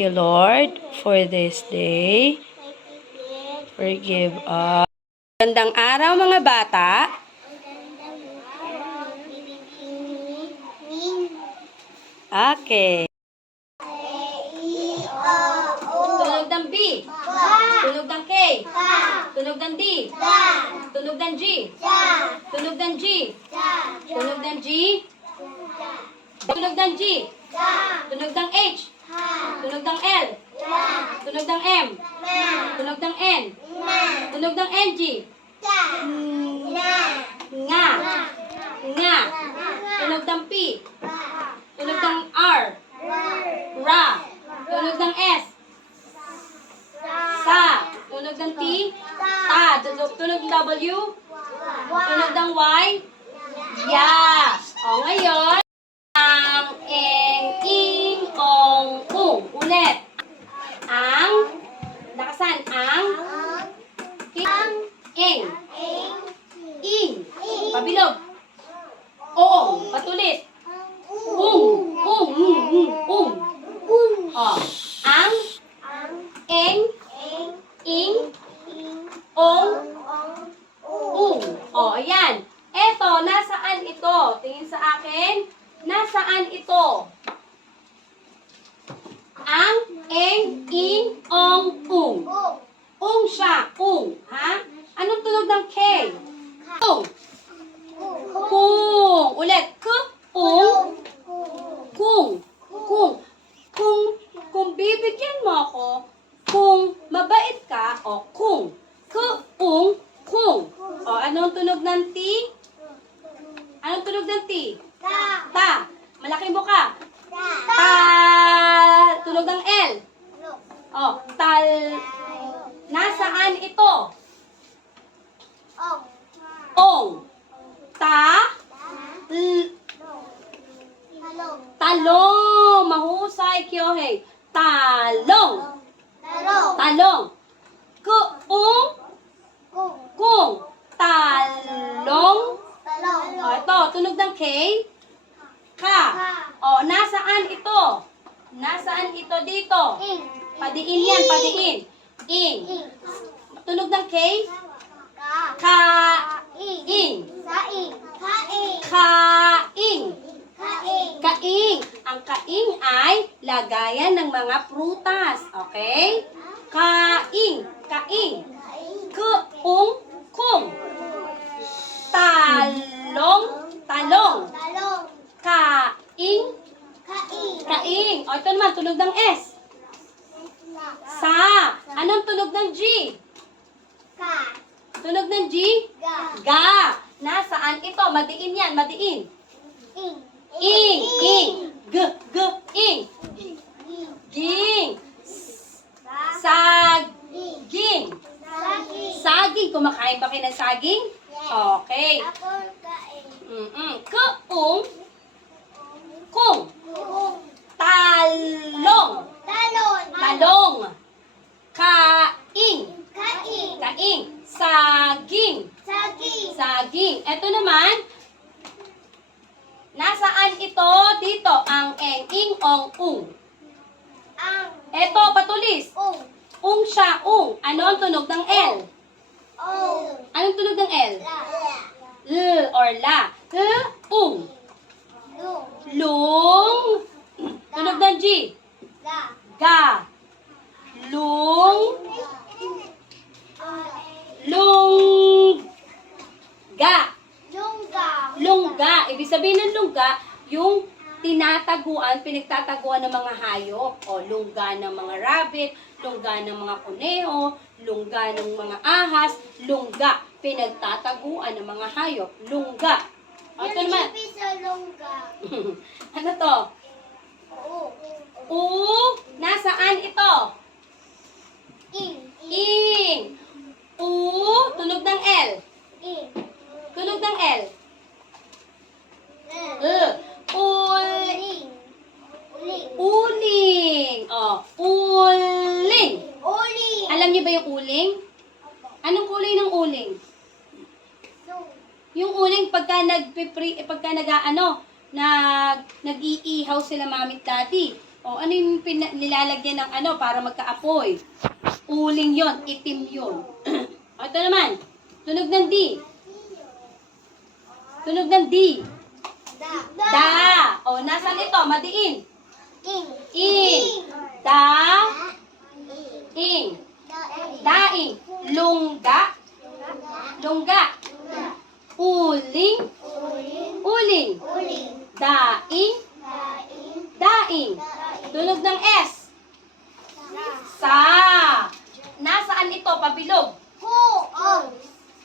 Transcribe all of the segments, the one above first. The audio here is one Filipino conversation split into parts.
you, Lord, for this day. Forgive us. Gandang araw, mga bata. Okay. Tunog ng B. Tunog ng K. Tunog ng D. Tunog ng G. Tunog ng G. Tunog ng G. Tunog ng G. Tunog ng H. Tunog ng L. Tunog ng M. Tunog ng N. Tunog ng NG. Nga. Nga. Tunog ng P. Tunog ng R. Ra. Tunog ng S. Sa. Tunog ng T. Ta. Tunog ng W. Tunog ng Y. Ya. O ngayon, ang eng, ing, ong, ung. Ulit. Ang, lakasan, ang, ing, ing, pabilog. Ong, patulis. Ung. O, ang, eng, ing, ong, ung. O, ayan. Eto, nasaan ito? Tingin sa akin. Nasaan ito? Ang, eng, ing, ong, ung. Ung siya. Ung. Ha? Anong tunog ng K? Ung. Kung. Ulit. Kung. Kung. Kung. Kung bibigyan mo ako, kung mabait ka, o kung. Kung. Kung. O, anong tunog ng T? Anong tunog ng T? Ta. Malaki mo ka. Ta. Tunog ng L. O, tal. Nasaan ito? Ong. Ta. Talong. Mahusay, Kyohei. Talong. Talong. Kung. Kung. Talong. O, ito. Tunog ng K. Ka. O, nasaan ito? Nasaan ito dito? Padiin yan, padiin. Ing. Tunog ng K. Ka. Ing. Kaing. Kaing. Ang kaing ay lagayan ng mga prutas. Okay? Kaing. Kaing. Kung. Kung. Talong. Talong. Kaing. Kaing. O, ito naman, tunog ng S. Sa. Anong tunog ng G? Tunog ng G? Ga. Nasaan ito? Madiin yan, madiin. Ing. Ing. Ing. Ging. Saging. Saging. Kumakain ba kayo ng saging? Okay. Kung. Kung. Talong. Talong. Kaing. Kaing. Saging. Saging. Ito naman, nasaan ito? Dito. Ang, eng, ing, ong, ung. Ito, patulis. Ung siya, ung. Ano ang tunog ng L? Anong tunog ng L? L or la. Ung. Lung. Tunog ng G. Ga. Lung. Lungga. Lungga. Ibig sabihin ng lungga, yung tinataguan, pinagtataguan ng mga hayop. O, lungga ng mga rabbit, lungga ng mga kuneho, lungga ng mga ahas, lungga. Pinagtataguan ng mga hayop. Lungga. O, ito naman. Ano to? U. Nasaan ito? Ing. U. Tunog ng L. Tunog ng L. Uling. Oh, uling. Alam niyo ba yung uling? Anong kulay ng uling? Yung uling pagka nag-iihaw sila mami at daddy. O, ano yung nilalagyan ng ano para magkaapoy? Uling yon, itim yon. O, ito naman. Tunog ng D. Tunog ng D. Da. O, nasan ito? Madiin. In. Da. Ing. Daing. Lungga. Lungga. Uling. Uling. Daing. Daing. Tunog ng S. Sa. Nasaan ito? Pabilog.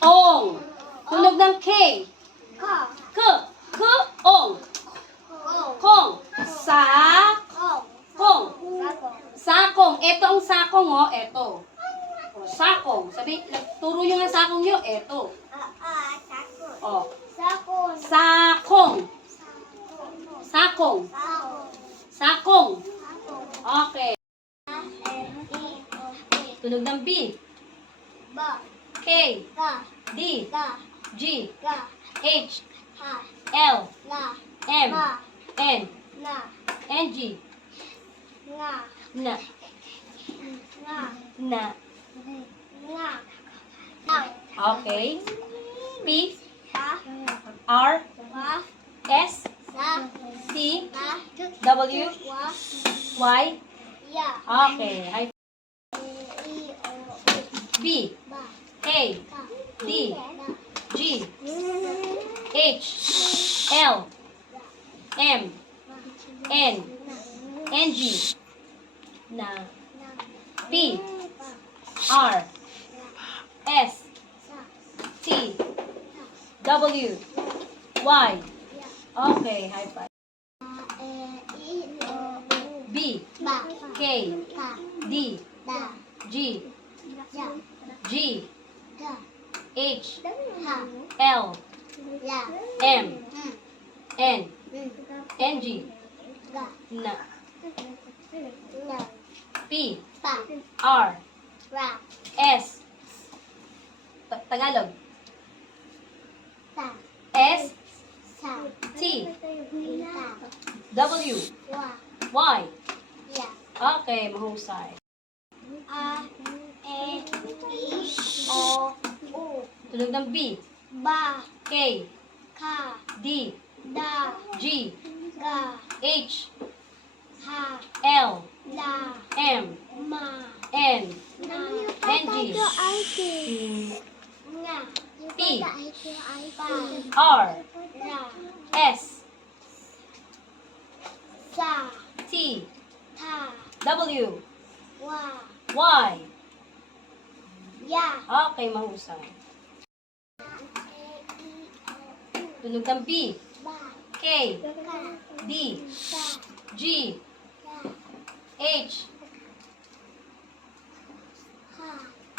Ong. Tunog ng K. K. Ong. Kong. Sa. Kong. Sakong. Ito ang sakong, oh. Ito. O, sakong. Sabi, turo nyo nga sakong nyo. Ito. O. Sakong. Sakong. Sakong. Okay. Tunog ng B. K. D. G. H. L. M. N. N. G. Na. Na. Okay. P. R. S. T. W. Y. Okay. B. K. D. G. H. L. M. N. N. G. Na. P. R. S. T. W. Y. Okay, high five. B. K. D. G. G. H. L. M. N. N. G. Na. P. R. S. Tagalog. S. T. W. Y. Okay, mahusay. Tunog ng B. K. D. G. H. L. M. N. N. G. P. R. S. T. W. Y. Okay, mahusay. Tunog ng B. K. D. G. H.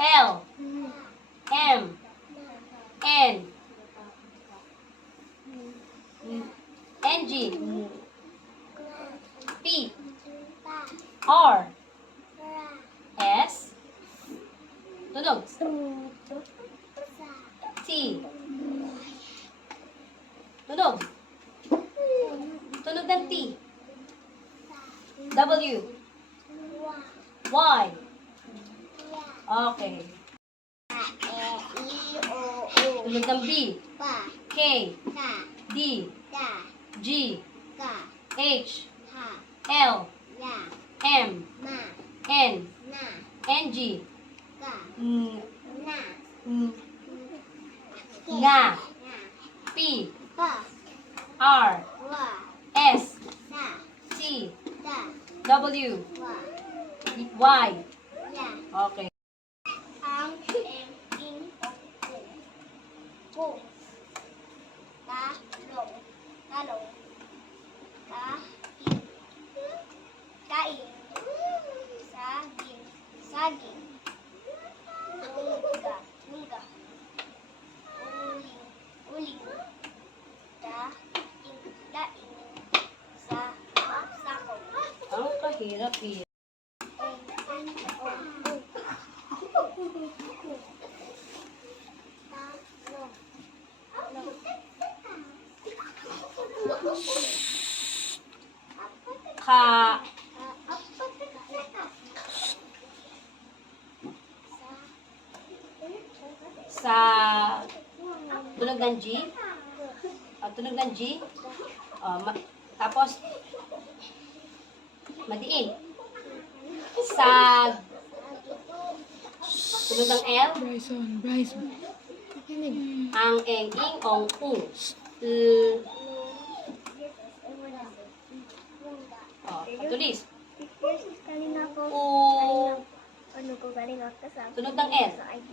L. M. N. N. G. P. R. S. Tunog. T. Tunog. Tunog ng T. W. Y. Okay. Tunog ng B. K. D. G. H. L. M. N. N. G. Nga. P. R. S. T. W. Y. Okay. Saging. Mungga. Uling. Daing. Sako. Ang kahirap eh. Ka. tunog ng G. Tunog ng G. Tapos, madiin. Sa, tunog ng L. Bryson. Ang eng, ing, ong, ung. Patulis. U, Ano ko galing ako sa tunog ng L. ID.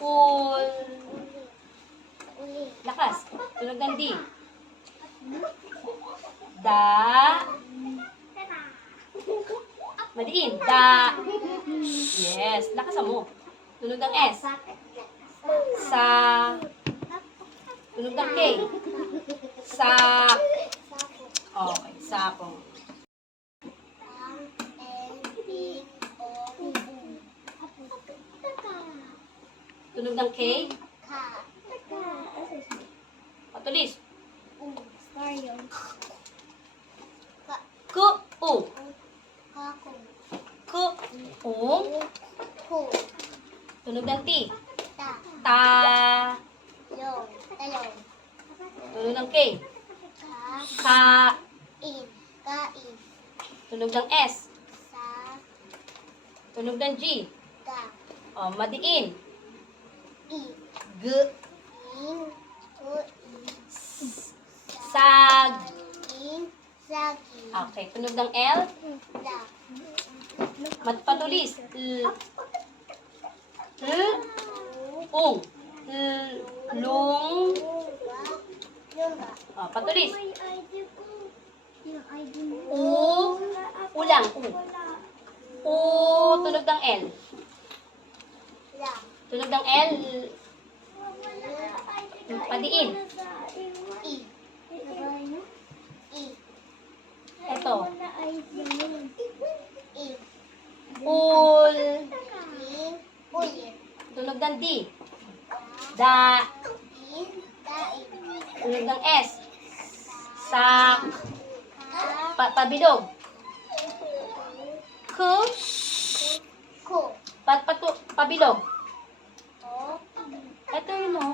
Ul, Uli. lakas. Tunog ng D. Da, madiin. Da, yes, lakas mo. Tunog ng S. Sa, tunog ng K. Sa, okay, sakong. Tunog ng K. Patulis. Ku, u. Ku, u. Tunog ng T. Ta. Tunog ng K. Ka. Tunog ng S. Tunog ng G. Madiin. G. Sag. Okay, tunog ng L. Patulis. L. L. Ung. L. Lung. Patulis. U. Ulang. U. U. Tunog ng L. Tunog ng L. Padiin. Ito. Ul. Tunog ng D. Da. Tunog ng S. Sak. Pabilog. Ku. Pabilog. Ito yun o.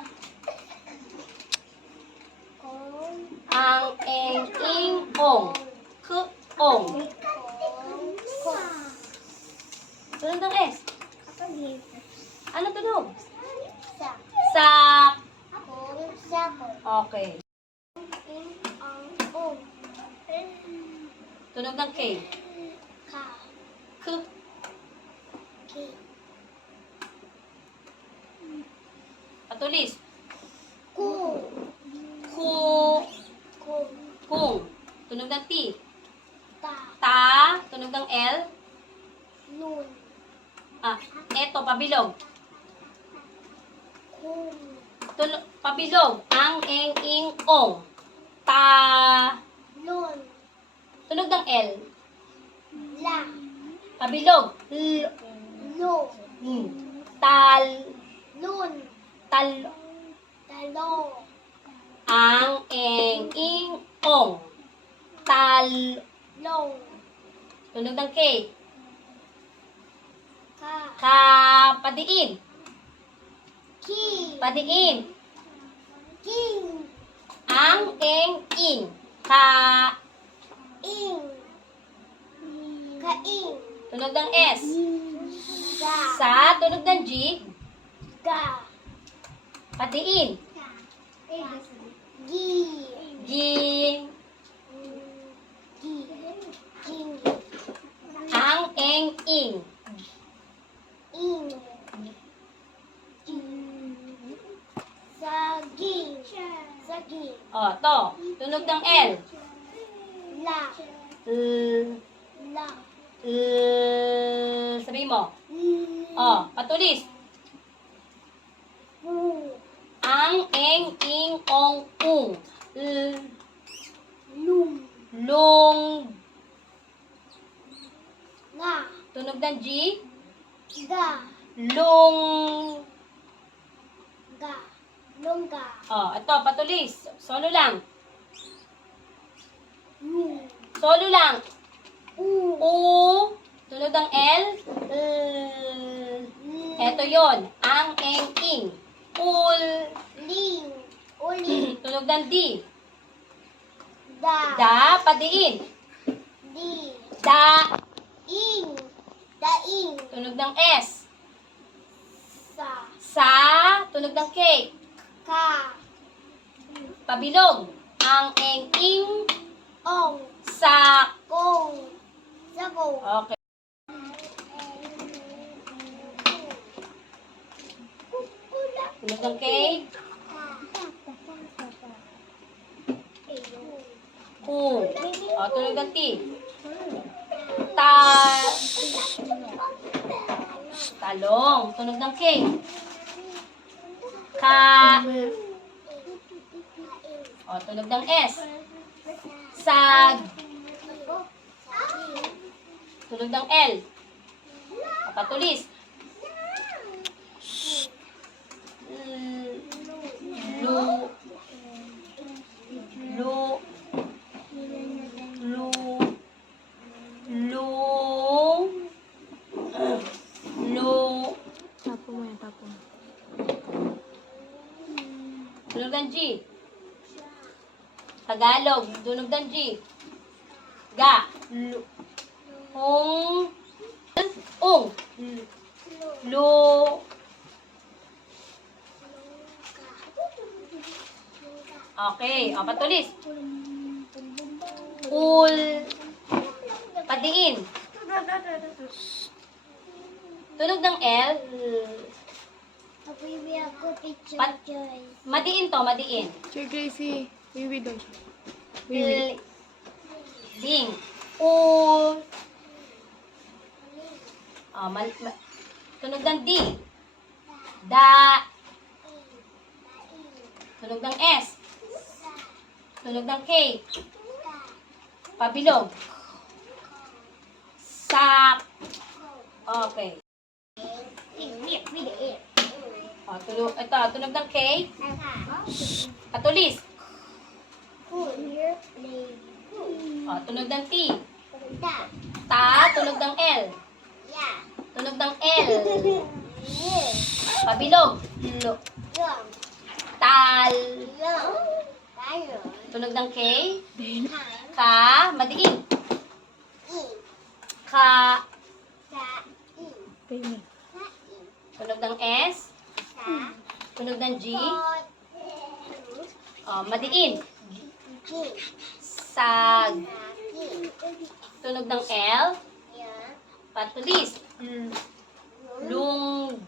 Ang eng, ing, ong. Ku, ong. Tunog ng S. Ano tunog? Sak. Okay. Tunog ng K. K. Patulis. Ku. Kung. Tunog ng T. Ta. Tunog ng L. Eto, pabilog. Pabilog. Ang, eng, ing, ong. Ta. Tunog ng L. Pabilog. L. Tal. Tal. Ang, eng, ing, ong. Tal. Tunog ng K. Ka. Padiin. Padiin. Ang, eng, ing. Ka. Tunog ng S. Sa. Tunog ng G. Padiin. G. Ang, eng, ing. To. Tunog ng L. Sabihin mo. Patulis. Ang, eng, ing, ong, ung. Lung. Tunog ng G. Lung. Ito, patulis. Solo lang. Solo lang. U. Tunog ng L. Ito yon. Ang, eng, ing. Ul. Ling. Uli. Tunog ng D. Da. Da, padiin. Di. Da. Ing. Daing. Tunog ng S. Sa. Sa, tunog ng K. Ka. Pabilog. Ang, eng, ing, Ong. sa. Kong. Sakong. Okay. Tunog ng K. Ku. O, tunog ng T. Ta. Talong. Tunog ng K. Ka. O, tunog ng S. Sag. Tunog ng L. Patulis. Lu. Lu. Lu. Lu. Lu. Tapo mo yan, tapo. Tunog ng G. Tagalog. Tunog ng G. Ga. Lu. Hong. Ong. Lu. Okay. O, patulis. Ul. Padiin. Tunog ng L. Habibi ako picture Pat- joy. Madiin to, madiin. Sir Gracie, Wiwi daw siya. Wiwi. L. Ding. U. Tunog ng D. Da. Tunog ng S. Tunog ng K. Pabilog. Sak. Okay. O, tunog ng K. Patulis. O, tunog ng T. Ta, tunog ng L. Tunog ng L. Pabilog. Lo. Tal. Tunog ng K. Ka, madiin. Ka. Tayo. Tunog ng S. Tunog ng G. O, madiin. Sag. Tunog ng L. Patulis. Lung.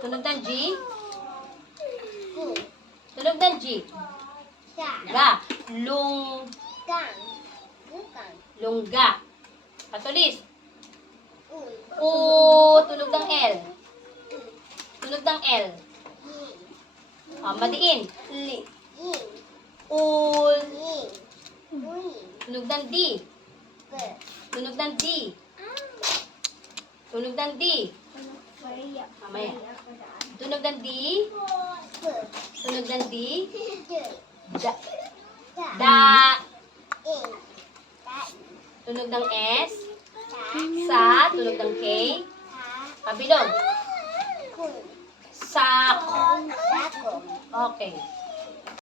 Tunog ng G. Tunog ng G. Ga. Lung. Lungga. Patulis. U. Tunog ng L. Tunog ng L. Madiin. Li. Ul. Tunog ng D. Tunog ng D. Tunog ng D. Mamaya. Tunog ng D. Tunog ng D. Da. Da. Tunog ng S. Sa. Tunog ng K. Pabilog. Sak. Okay.